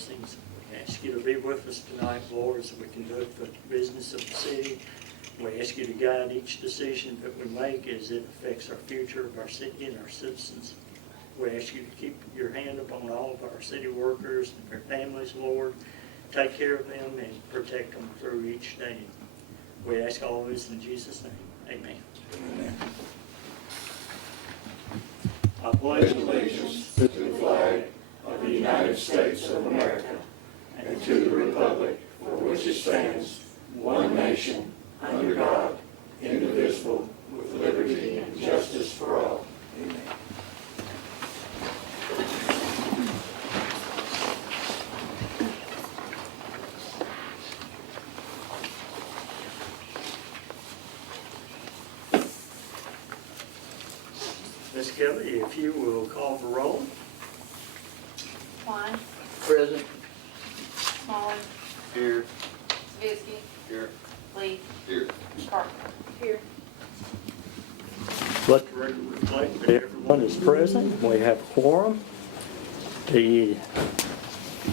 blessings. We ask you to be with us tonight, Lord, so we can do it for the business of the city. We ask you to guide each decision that we make as it affects our future of our city and our citizens. We ask you to keep your hand upon all of our city workers and their families, Lord. Take care of them and protect them through each day. We ask all of this in Jesus' name. Amen. Amen. I pledge Allegiance to the flag of the United States of America and to the republic for which it stands, one nation, under God, indivisible, with liberty and justice for all. Amen. Ms. Kelly, if you will call for roll. Klein, Present. Smalley, Here. Visky, Here. Lee, Here. Carpenter. Here. Let the record reflect that everyone is present. We have quorum. The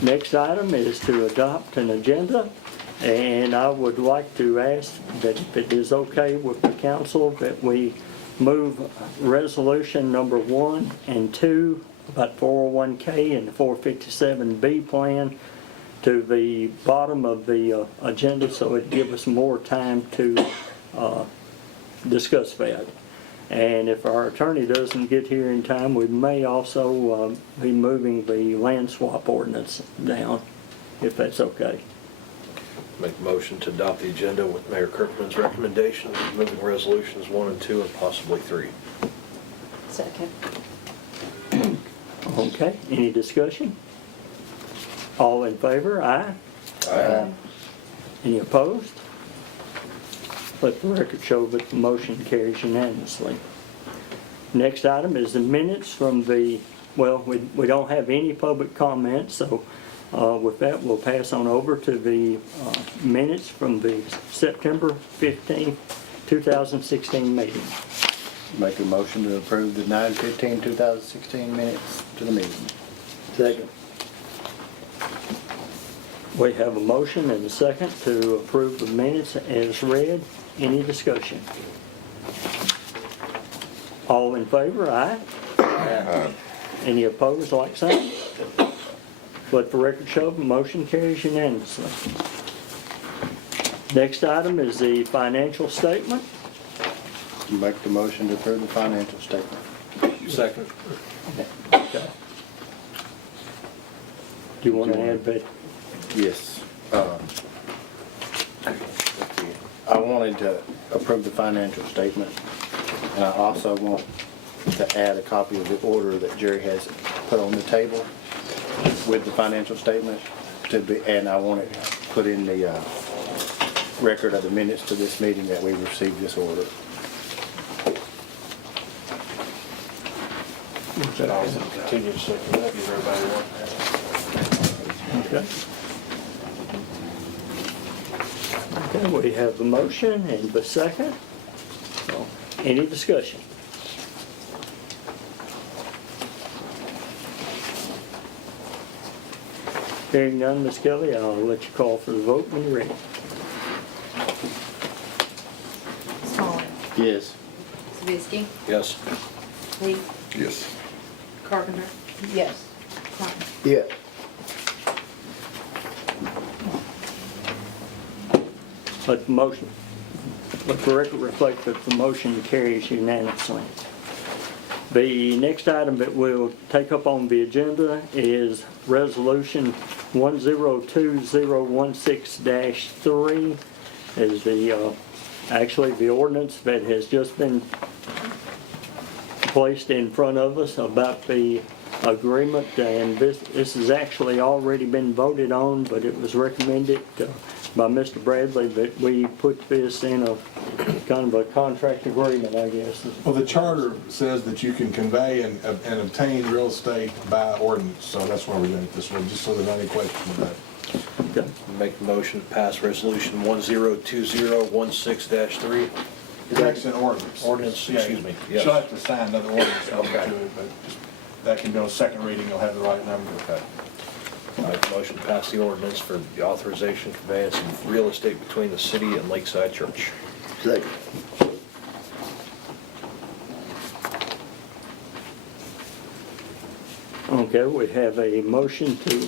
next item is to adopt an agenda, and I would like to ask that if it is okay with the council that we move resolution number 1 and 2 about 401K and the 457B plan to the bottom of the agenda so it gives us more time to discuss that. And if our attorney doesn't get here in time, we may also be moving the land swap ordinance down, if that's okay. Make a motion to adopt the agenda with Mayor Kirkman's recommendations, moving resolutions 1 and 2 and possibly 3. Second. Okay, any discussion? All in favor? Aye. Aye. Any opposed? Let the record show that the motion carries unanimously. Next item is the minutes from the, well, we don't have any public comments, so with that, we'll pass on over to the minutes from the September 15th, 2016 meeting. Make a motion to approve the 9/15/2016 minutes to the meeting. Second. We have a motion and a second to approve the minutes as read. Any discussion? All in favor? Aye. Any opposed, like sign? Let the record show the motion carries unanimously. Next item is the financial statement. Make the motion to approve the financial statement. Second. Okay. Do you want to add that? Yes. I wanted to approve the financial statement, and I also want to add a copy of the order that Jerry has put on the table with the financial statement to be, and I want it put in the record of the minutes to this meeting that we received this order. That also continue to second that, give everybody one. Okay. Okay, we have the motion and the second. So, any discussion? Hearing none, Ms. Kelly, I'll let you call for the vote when you're ready. Smalley, Yes. Visky, Yes. Lee, Yes. Carpenter. Yes. Klein. Yeah. Let the record reflect that the motion carries unanimously. The next item that we'll take up on the agenda is Resolution 102016-3, is actually the ordinance that has just been placed in front of us about the agreement, and this has actually already been voted on, but it was recommended by Mr. Bradley that we put this in a kind of a contract agreement, I guess. Well, the charter says that you can convey and obtain real estate by ordinance, so that's why we're doing it this way, just so there's not any question about it. Okay. Make the motion to pass resolution 102016-3. It's actually an ordinance. Ordinance, Yeah, excuse me, yes. She'll have to sign another ordinance to Okay. it, but just, that can be on second reading, you'll have the right number. Okay. I make a motion to pass the ordinance for the authorization conveyance of real estate between the city and Lakeside Church. Second. Okay, we have a motion to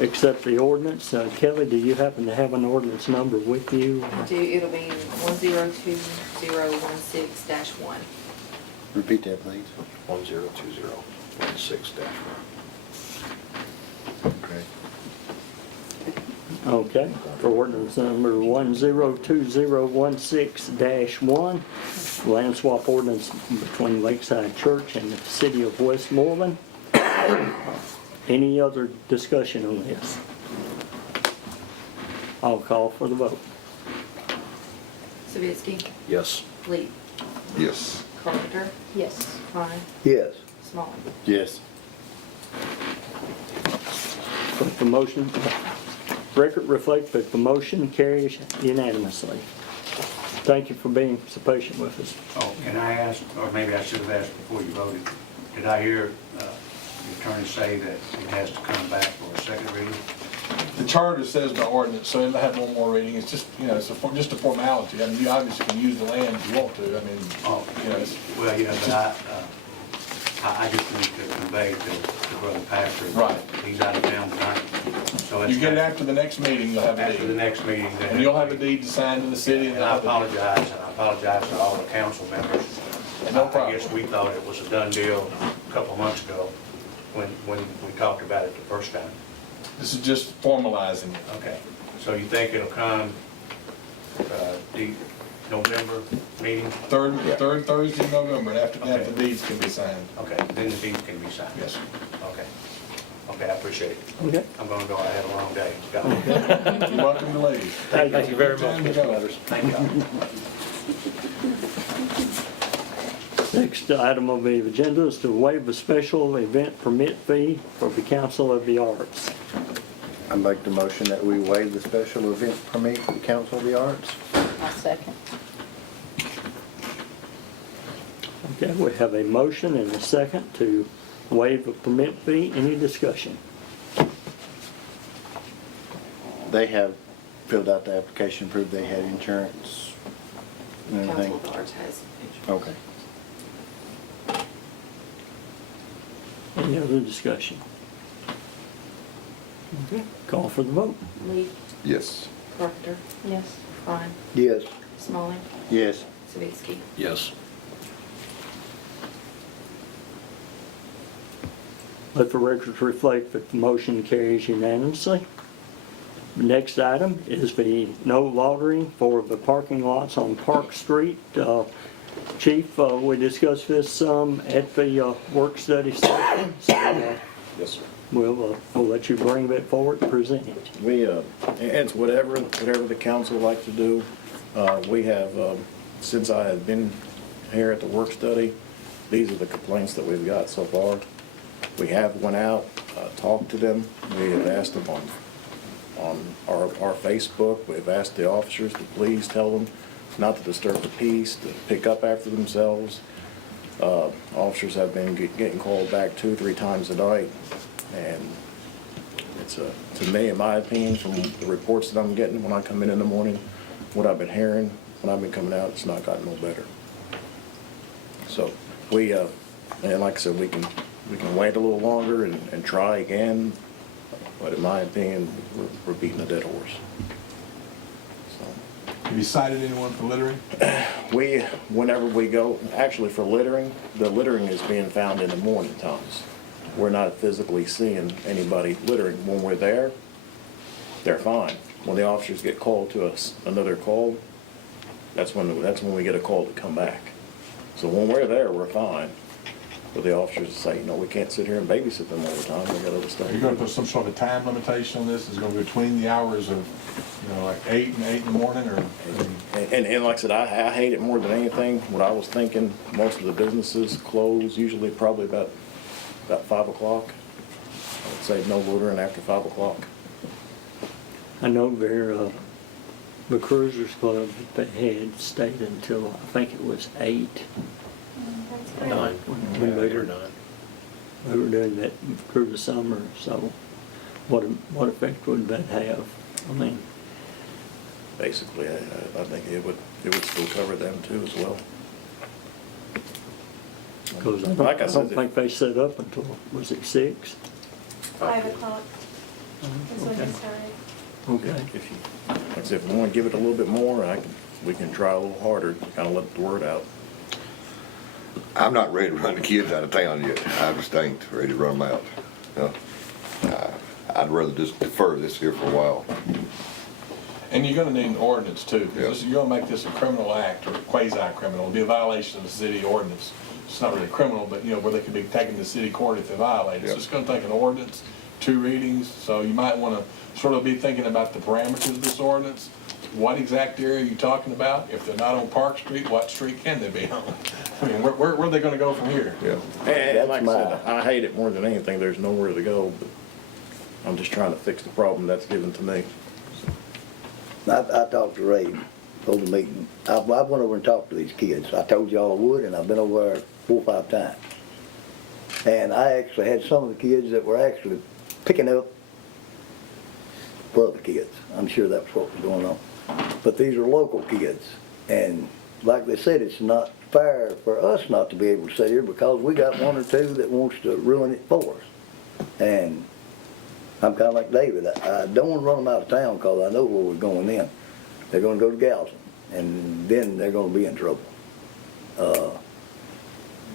accept the ordinance. Kelly, do you happen to have an ordinance number with you? It'll be 102016-1. Repeat that, please. 102016-1. Okay. Okay, for ordinance number 102016-1, land swap ordinance between Lakeside Church and the city of Westmoreland. Any other discussion on this? I'll call for the vote. Savitzky, Yes. Lee, Yes. Carpenter. Yes. Klein, Yes. Smalling. Yes. But the motion, record reflect that the motion carries unanimously. Thank you for being so patient with us. Oh, can I ask, or maybe I should have asked before you voted, did I hear the attorney say that it has to come back for a second reading? The charter says the ordinance, so it'll have one more reading. It's just, you know, it's just a formality. I mean, you obviously can use the land if you want to. I mean, Oh, you know, it's, well, yeah, but I just need to convey to Brother Pastor. Right. He's out of town tonight, so it's. you get it after the next meeting, you'll have a After the deed. next meeting, then. And you'll have a deed to sign to the city. And I apologize to all the council members. No I problem. guess we thought it was a done deal a couple months ago when we talked about it the first time. This is just formalizing it. Okay, so you think it'll come, the November meeting? Third Thursday in November, and after that, the deeds can be signed. Okay, then the deeds can be signed? Yes, sir. Okay, okay, I appreciate it. Okay. I'm gonna go, I had a long day. You're welcome to leave. Thank you very much, Time to Mr. go. Mathers. Thank you. Next item on the agenda is to waive a special event permit fee for the Council of the Arts. I make the motion that we waive the special event permit for the Council of the Arts. I'll second. Okay, we have a motion and a second to waive a permit fee. Any discussion? They have filled out the application, proved they had insurance and Council everything. of the Arts has. Okay. Any other discussion? Okay, call for the vote. Lee, Yes. Carpenter. Yes. Klein, Yes. Smalling, Yes. Savitzky. Yes. Let the records reflect that the motion carries unanimously. The next item is the no loitering for the parking lots on Park Street. Chief, we discussed this some at the work study session, so Yes, sir. we'll let you bring that forward and present it. We, it's whatever the council would like to do. We have, since I have been here at the work study, these are the complaints that we've got so far. We have went out, talked to them. We have asked them on our Facebook. We've asked the officers to please tell them not to disturb the peace, to pick up after themselves. Officers have been getting called back 2-3 times a night. And it's, to me, in my opinion, from the reports that I'm getting when I come in the morning, what I've been hearing, when I've been coming out, it's not gotten no better. So we, and like I said, we can wait a little longer and try again, but in my opinion, we're beating a dead horse. So Have you cited anyone for littering? whenever we go, actually for littering, the littering is being found in the morning times. We're not physically seeing anybody littering. When we're there, they're fine. When the officers get called to us, another call, that's when we get a call to come back. So when we're there, we're fine. But the officers say, we can't sit here and babysit them all the time. We got other stuff. Are you gonna put some sort of time limitation on this? Is it gonna be between the hours of, like 8 and 8 in the morning, or? And like I said, I hate it more than anything. What I was thinking, most of the businesses close usually probably about 5 o'clock. I would say no loitering after 5 o'clock. I know the Cruisers Club, they had stayed until, I think it was 8. 9. When they were- 9. We were doing that through the summer, so what effect would that have? I mean, Basically, I think it would still cover them too as well. because I Like I don't said, think they set up until, was it 6? 5 o'clock is when Okay. it started. Okay. If you, like I said, if we want to give it a little bit more, we can try a little harder to kind of let the word out. I'm not ready to run the kids out of town yet. I just ain't ready to run them out. I'd rather just defer this here for a while. And you're gonna need an ordinance too, Yeah. because you're gonna make this a criminal act or quasi-criminal. It'll be a violation of the city ordinance. It's not really criminal, but where they could be taken to city court if they violate it. So Yeah. it's gonna take an ordinance, 2 readings, so you might wanna sort of be thinking about the parameters of this ordinance. What exact area are you talking about? If they're not on Park Street, what street can they be on? I mean, where are they gonna go from here? Yeah. And like I That's said, I hate it more than anything, there's nowhere to go, but I'm just trying to fix the problem that's given to me. I talked to Ray, told the meeting, I went over and talked to these kids. I told y'all I would, and I've been over there 4 or 5 times. And I actually had some of the kids that were actually picking up for other kids. I'm sure that's what was going on. But these are local kids. And like they said, it's not fair for us not to be able to sit here because we got 1 or 2 that wants to ruin it for us. And I'm kind of like David. I don't want to run them out of town because I know where we're going in. They're going to go to Galveston, and then they're going to be in trouble.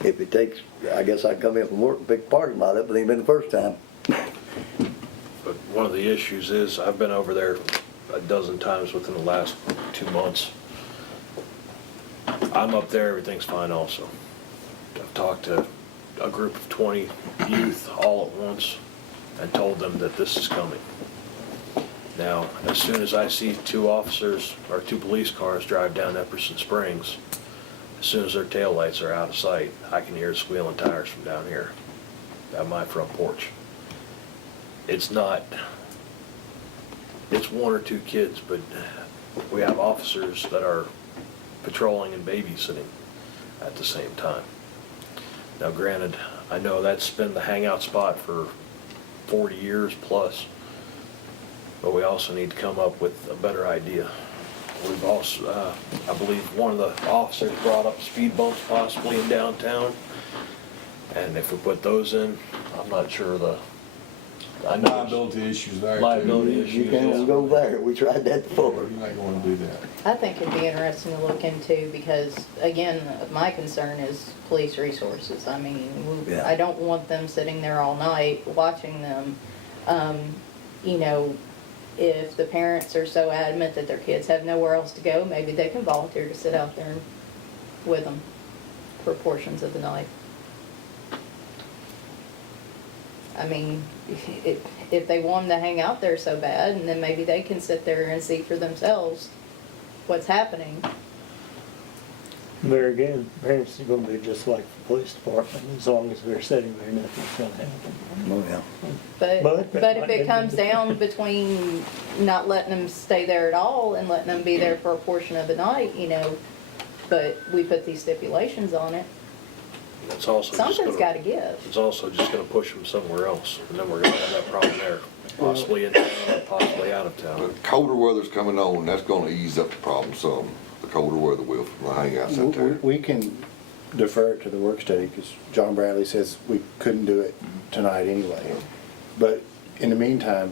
If it takes, I guess I can come in from work and pick the parking lot up, but it ain't been the first time. But one of the issues is, I've been over there a dozen times within the last 2 months. I'm up there, everything's fine also. I've talked to a group of 20 youth all at once and told them that this is coming. Now, as soon as I see 2 officers or 2 police cars drive down Epperson Springs, as soon as their taillights are out of sight, I can hear squealing tires from down here at my front porch. It's 1 or 2 kids, but we have officers that are patrolling and babysitting at the same time. Now granted, I know that's been the hangout spot for 40 years plus, but we also need to come up with a better idea. We've also, I believe one of the officers brought up speed bumps possibly in downtown, and if we put those in, I'm not sure I know there's Liability issues there too. liability issues. You can't yeah. go there. We tried that before. You're not going to do that. I think it'd be interesting to look into because, again, my concern is police resources. I mean, Yeah. I don't want them sitting there all night watching them. If the parents are so adamant that their kids have nowhere else to go, maybe they can volunteer to sit out there with them for portions of the night. I mean, if they want them to hang out there so bad, and then maybe they can sit there and see for themselves what's happening. There again, parents are gonna be just like the police department, as long as they're sitting there, nothing's gonna happen. Oh, yeah. But if it comes down between not letting them stay there at all and letting them be there for a portion of the night, but we put these stipulations on it, It's also just something's gonna, gotta give. it's also just gonna push them somewhere else, and then we're gonna have that problem there, possibly in town, possibly out of town. But colder weather's coming on, that's gonna ease up the problem some. The colder weather will from the hangouts out there. We can defer it to the work study because John Bradley says we couldn't do it tonight anyway. But in the meantime,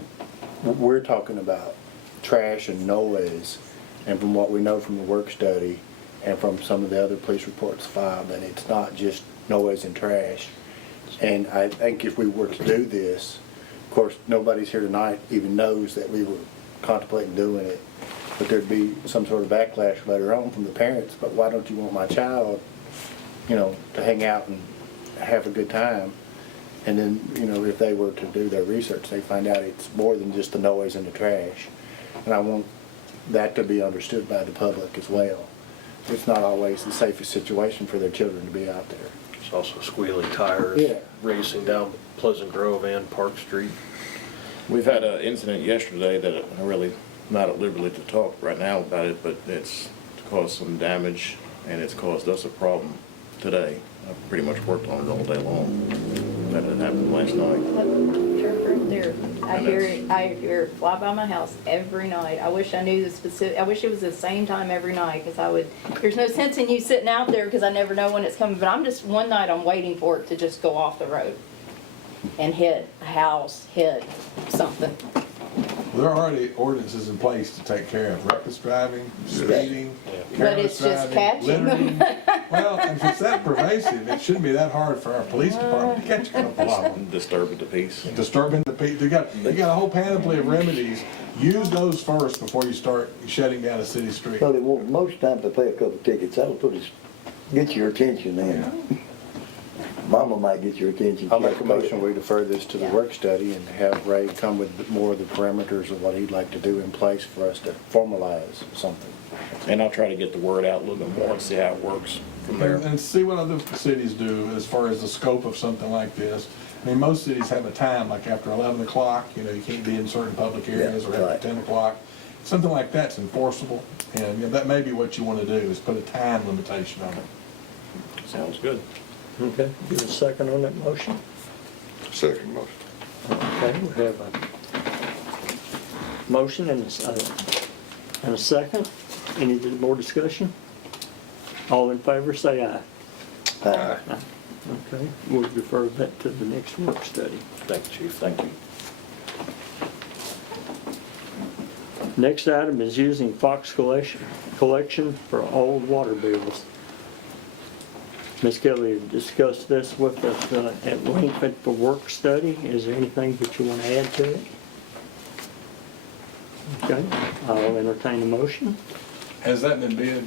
we're talking about trash and noise, and from what we know from the work study and from some of the other police reports filed, that it's not just noise and trash. And I think if we were to do this, of course, nobody's here tonight even knows that we were contemplating doing it, but there'd be some sort of backlash later on from the parents, but why don't you want my child, to hang out and have a good time? And then, if they were to do their research, they find out it's more than just the noise and the trash. And I want that to be understood by the public as well. It's not always the safest situation for their children to be out there. There's also squealing tires Yeah. racing down Pleasant Grove and Park Street. We've had an incident yesterday that I'm really not at liberty to talk right now about it, but it's caused some damage and it's caused us a problem today. I've pretty much worked on it all day long. that happened last night. Look, right there. I hear it fly by my house every night. I wish I knew the specific, I wish it was the same time every night, because I would, there's no sense in you sitting out there, because I never know when it's coming, but I'm just, one night I'm waiting for it to just go off the road and hit a house, hit something. There are already ordinances in place to take care of reckless driving, speeding, But it's careless just driving, catching littering. them. Well, if it's that pervasive, it shouldn't be that hard for our police department to catch a couple of them. Disturbing the peace. Disturbing the peace, you got a whole panoply of remedies. Use those first before you start shutting down a city street. Well, most times they pay a couple tickets, that'll get your attention then. Mama might get your attention. I'll make a motion, we defer this to the Yeah. work study and have Ray come with more of the parameters of what he'd like to do in place for us to formalize something. And I'll try to get the word out a little bit more and see how it works from there. And see what other cities do as far as the scope of something like this. I mean, most cities have a time, like after 11 o'clock, you can't be in certain public areas, or right. after 10 o'clock. Something like that's enforceable, and that may be what you want to do, is put a time limitation on it. Sounds good. Okay, give a second on that motion. Second motion. Okay, we have a motion and a second. Any more discussion? All in favor, say aye. Aye. Okay, we'll defer that to the next work study. Thank you, Chief, thank you. Next item is using Fox collection for old water bills. Ms. Kelly discussed this with us at length at the work study. Is there anything that you want to add to it? Okay, I'll entertain a motion. Has that been bid?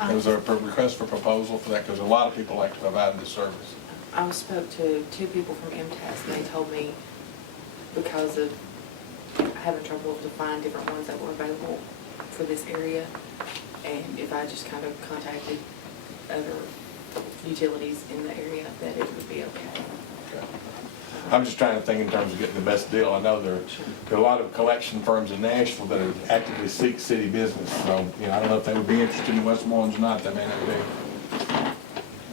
Was there a request for proposal for that? Because a lot of people like to provide this service. I spoke to two people from MTS, and they told me because of having trouble to find different ones that were available for this area, and if I just kind of contacted other utilities in the area, that it would be okay. I'm just trying to think in terms of getting the best deal. I know there are a lot of collection firms in Nashville that are actively seek city business, so, I don't know if they would be interested in Westmoreland or not, that may not be.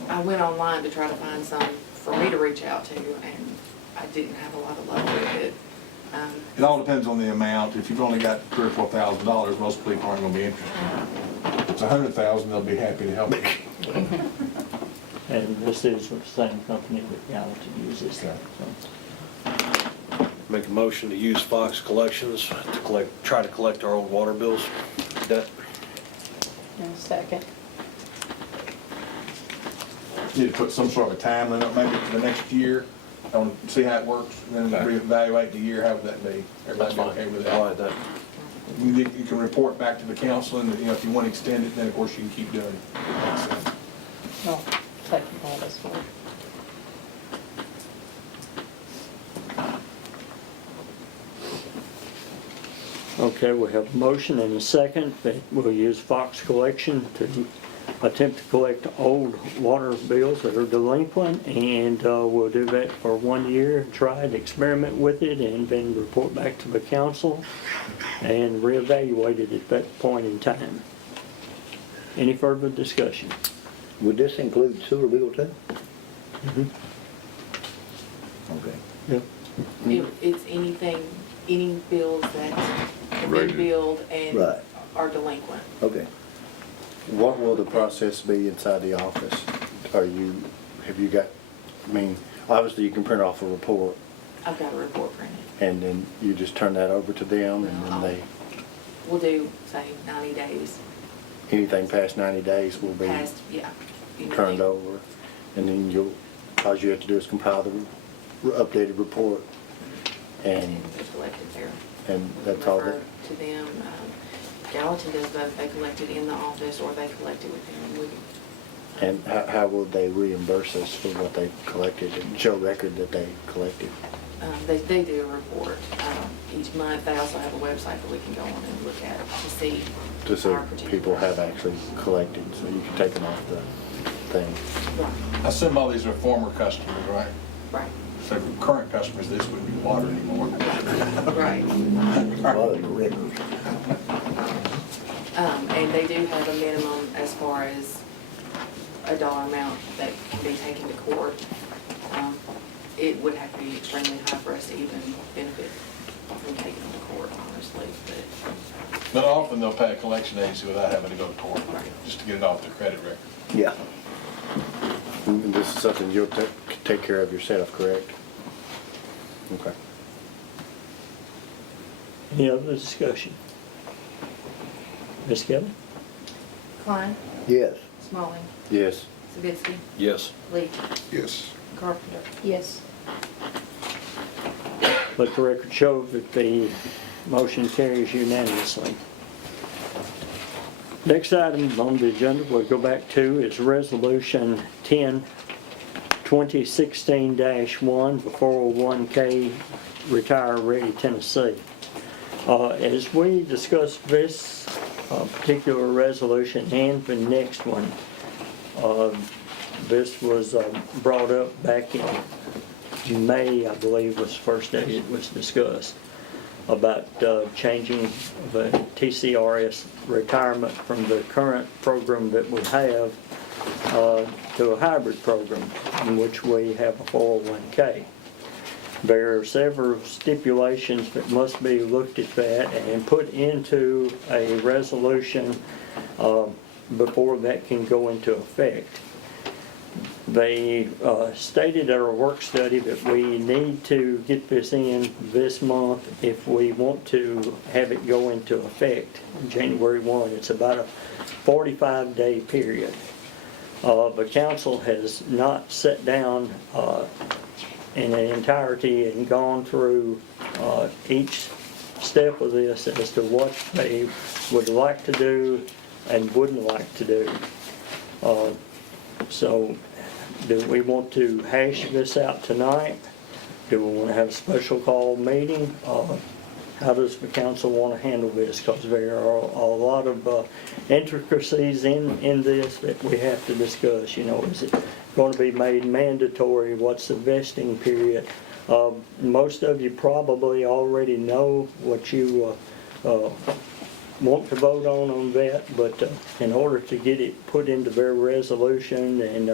I went online to try to find some for me to reach out to, and I didn't have a lot of luck with it. It all depends on the amount. If you've only got $3,000 or $4,000, most people aren't gonna be interested. If it's $100,000, they'll be happy to help you. And this is with the same company that Gallatin uses. Okay. So, Make a motion to use Fox Collections to try to collect our old water bills. That, And a second. Need to put some sort of a time limit, maybe for the next year, and see how it works, and then reevaluate the year. How would that be? that's Everybody fine. okay with I'll that? add that. You can report back to the council, and, if you want to extend it, then of course you can keep doing it. Makes sense. No, second that as well. Okay, we have a motion and a second that we'll use Fox Collection to attempt to collect old water bills that are delinquent, and we'll do that for 1 year, try and experiment with it, and then report back to the council and reevaluate it at that point in time. Any further discussion? Would this include sewer bill too? Okay. Yeah. It's any bills that have been Rated. billed and Right. are delinquent. Okay. What will the process be inside the office? Have you got, obviously you can print off a report I've got a report printed. and then you just turn that over to them and then We'll do, say, 90 days anything past 90 days will be past, yeah. turned over. And then all you have to do is compile the updated report and It's collected there. that's all Refer that, to them. Gallatin does both. They collect it in the office or they collect it with them. and how will they reimburse us for what they collected and show record that they collected? They do a report each month. They also have a website that we can go on and look at to see Just so our particular- people have actually collected, so you can take them off the thing. Right, I assume all these are former customers, right? right, So for current customers, this wouldn't be water anymore. right. A lot of the records. And they do have a minimum as far as a dollar amount that can be taken to court. it would have to be extremely high for us to even benefit from taking them to court, honestly, But often they'll pay a collection agency without having to go to court, just to get it off their credit record. Yeah. And this is something you'll take care of yourself, correct? Okay. Any other discussion? Ms. Kelly? Klein, Yes. Smalling, Yes. Sabitsky, Yes. Lee, Yes. Carpenter. Yes. Let the record show that the motion carries unanimously. Next item on the agenda we'll go back to is Resolution 10, 2016-1, the 401K Retire Ready Tennessee. As we discussed this particular resolution and the next one, this was brought up back in May, I believe was the first day it was discussed, about changing the TCRS retirement from the current program that we have to a hybrid program in which we have a 401K. There are several stipulations that must be looked at that and put into a resolution before that can go into effect. They stated at our work study that we need to get this in this month if we want to have it go into effect January 1. It's about a 45-day period. The council has not sat down in an entirety and gone through each step of this as to what they would like to do and wouldn't like to do. So do we want to hash this out tonight? Do we want to have a special call meeting? How does the council want to handle this? Because there are a lot of intricacies in this that we have to discuss. You know, is it going to be made mandatory? What's the vesting period? Most of you probably already know what you want to vote on that, but in order to get it put into their resolution and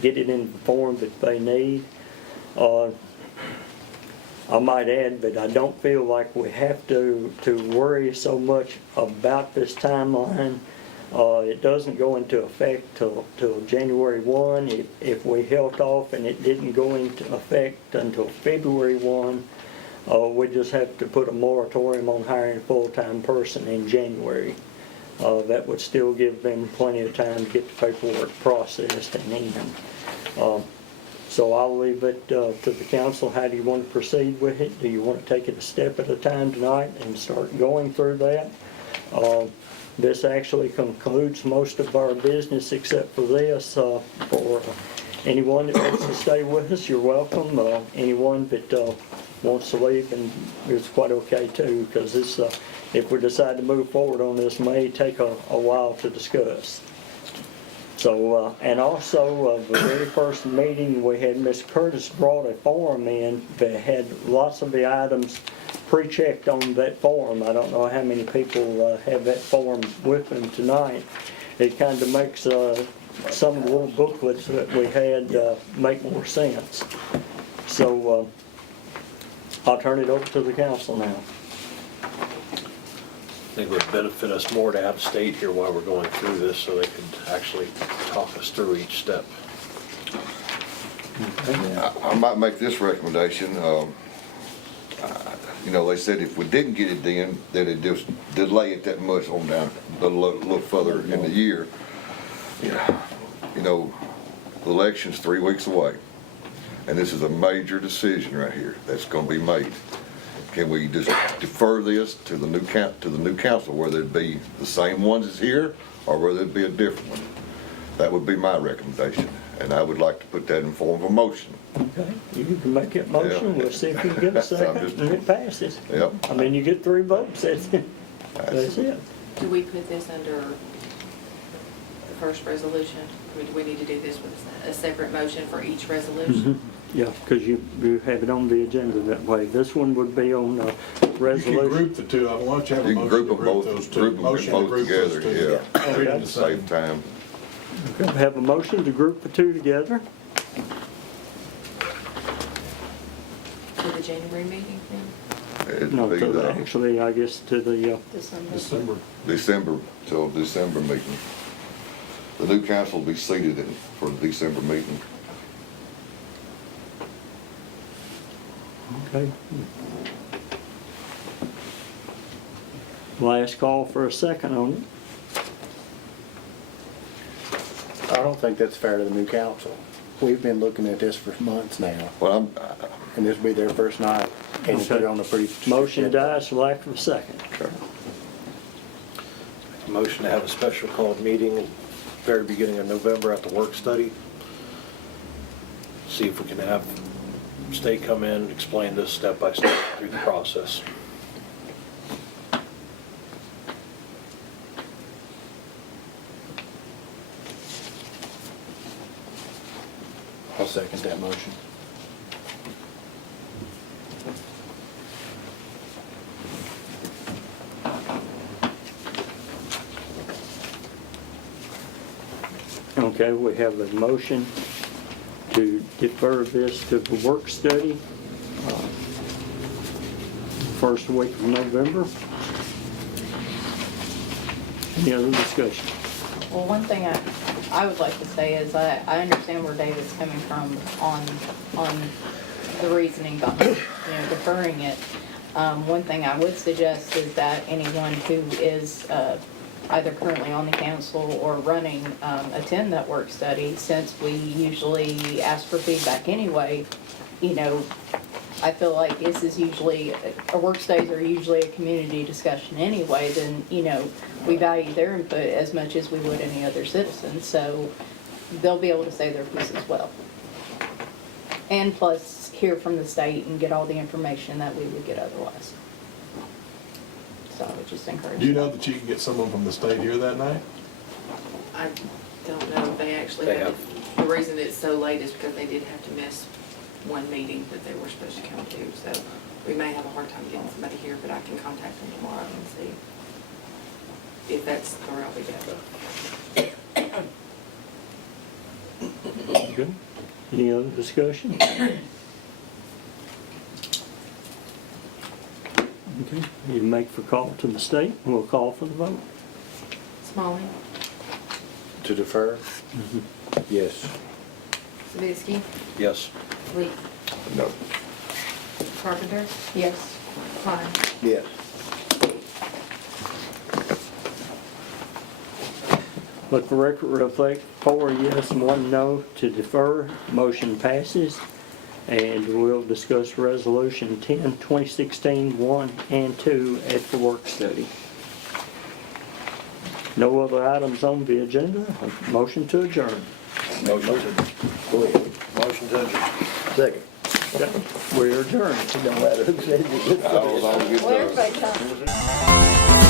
get it in the form that they need, I might add that I don't feel like we have to worry so much about this timeline. It doesn't go into effect till January 1. If we held off and it didn't go into effect until February 1, we just have to put a moratorium on hiring a full-time person in January. That would still give them plenty of time to get the paperwork processed and in. So I'll leave it to the council. How do you want to proceed with it? Do you want to take it a step at a time tonight and start going through that? This actually concludes most of our business except for this. For anyone that wants to stay with us, you're welcome. Anyone that wants to leave, and it's quite okay too, because this, if we decide to move forward on this, may take a while to discuss. So, and also, the very first meeting we had, Ms. Curtis brought a form in that had lots of the items pre-checked on that form. I don't know how many people have that form with them tonight. It kind of makes some of the little booklets that we had make more sense. So, I'll turn it over to the council now. I think it would benefit us more to have the state here while we're going through this so they could actually talk us through each step. I might make this recommendation. You know, they said if we didn't get it in, then it just delay it that much on down a little further in the year. Yeah. You know, the election's 3 weeks away, and this is a major decision right here that's going to be made. Can we just defer this to the new council, whether it be the same ones as here or whether it be a different one? That would be my recommendation, and I would like to put that in form of a motion. Okay, you can make that motion. Yeah. We'll see if you can get a second and it passes. Yep. I mean, you get 3 votes, that's it. Do we put this under the first resolution? I mean, do we need to do this with a separate motion for each resolution? Yeah, because you have it on the agenda that way. This one would be on You can resolution. group the two of them. Why don't you have a You can motion group to them group both, those two? group them Motion to both group those together, two. yeah. Treat them the Save same. time. Okay, have a motion to group the two together. January meeting then? It'd No, be the actually, I guess to the, December. December, till December meeting. The new council will be seated for the December meeting. okay. Last call for a second on it. I don't think that's fair to the new council. We've been looking at this for months now, Well, and this will be their first night, and put it on a pretty. Motion dies for lack of a second. Motion to have a special called meeting at the very beginning of November at the work study. See if we can have state come in, explain this step by step through the process. I'll second that motion. Okay, we have a motion to defer this to the work study, first week of November. Any other discussion? Well, one thing I would like to say is I understand where David's coming from on the reasoning behind, deferring it. One thing I would suggest is that anyone who is either currently on the council or running, attend that work study, since we usually ask for feedback anyway. I feel like this is usually, our work studies are usually a community discussion anyway, then, we value their input as much as we would any other citizen, so they'll be able to say their piece as well. And plus, hear from the state and get all the information that we would get otherwise. So I would just encourage. Do you know that you can get someone from the state here that night? I don't know if they actually They have. The reason it's so late is because they did have to miss one meeting that they were supposed to come to, so we may have a hard time getting somebody here, but I can contact them tomorrow and see if that's the route we go. Good. Any other discussion? Okay, you make for call to the state, and we'll call for the vote. Smalling, To defer? Yes. Zabisky, Yes. Lee, no. Carpenter, Yes. Klein. Yes. Let the record reflect 4 yes and 1 no to defer. Motion passes. And we'll discuss resolution 10, 2016, 1 and 2 at the work study. No other items on the agenda. Motion to adjourn. Motion to adjourn. Second. We're adjourned. It don't matter who says it. I was on good. Well, everybody talks.